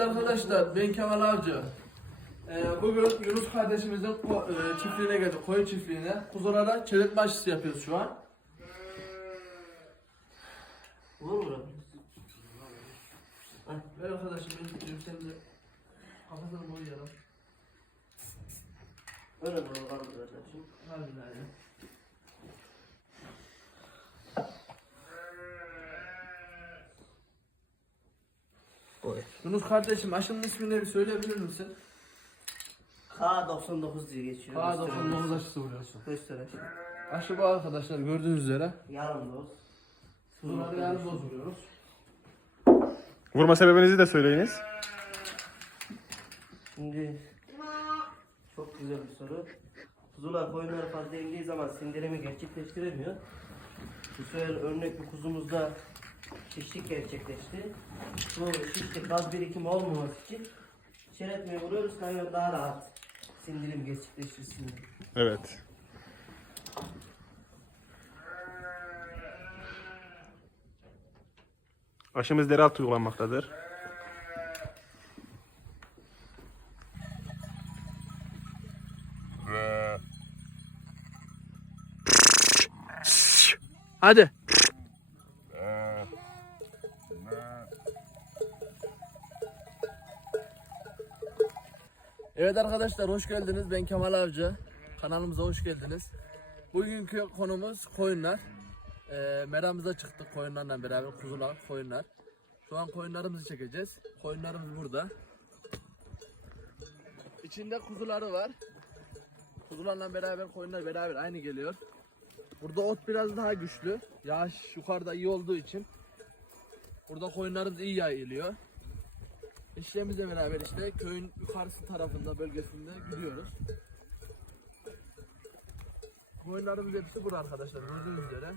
Arkadaşlar ben Kemal Avcı. Ee, bugün Yunus kardeşimizin e, çiftliğine geldik, koyun çiftliğine. Kuzulara çevirtme aşısı yapıyoruz şu an. Olur mu? Ver arkadaşım ben tutayım sen de kafasını boyayalım. Öyle bunu kaldıracağım şimdi. Harbiden ya. Oy. Yunus kardeşim aşının ismini bir söyleyebilir misin? K99 diye geçiyor. K99 aşısı vuruyorsun. Göster aşağı. Aşı bu arkadaşlar gördüğünüz üzere. Yarım doz. Kuzuları yarım doz vuruyoruz. Vurma sebebinizi de söyleyiniz. Şimdi çok güzel bir soru. Kuzular koyunları fazla indiği zaman sindirimi gerçekleştiremiyor. Bu sefer örnek bir kuzumuzda şişlik gerçekleşti. Bu şişlik gaz birikimi olmaması için şeretmeyi vuruyoruz. Kanyon daha rahat sindirim gerçekleştirsin. diye. Evet. Aşımız deri altı uygulanmaktadır. Hadi. Evet arkadaşlar hoş geldiniz. Ben Kemal Avcı. Kanalımıza hoş geldiniz. Bugünkü konumuz koyunlar. Ee, meramıza çıktık koyunlarla beraber. Kuzular, koyunlar. Şu an koyunlarımızı çekeceğiz. Koyunlarımız burada. İçinde kuzuları var. Kuzularla beraber koyunlar beraber aynı geliyor. Burada ot biraz daha güçlü. Yağış yukarıda iyi olduğu için. Burada koyunlarımız iyi yayılıyor. İşlemizle beraber işte köyün yukarısı tarafında bölgesinde gidiyoruz. Koyunlarımız hepsi burada arkadaşlar gördüğünüz üzere.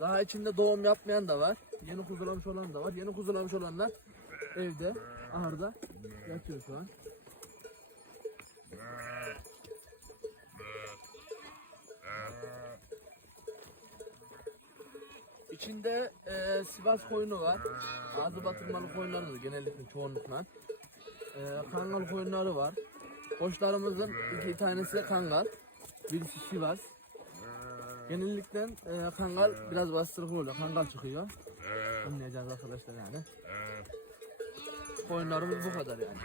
Daha içinde doğum yapmayan da var. Yeni kuzulamış olan da var. Yeni kuzulamış olanlar evde, ahırda yatıyor şu an. İçinde e, Sivas koyunu var. Ağzı batırmalı koyunları da genellikle çoğunlukla. E, kangal koyunları var. Koçlarımızın iki tanesi kangal. Birisi Sivas. Genellikle e, kangal biraz bastırık oluyor. Kangal çıkıyor. Anlayacağız arkadaşlar yani. Koyunlarımız bu kadar yani.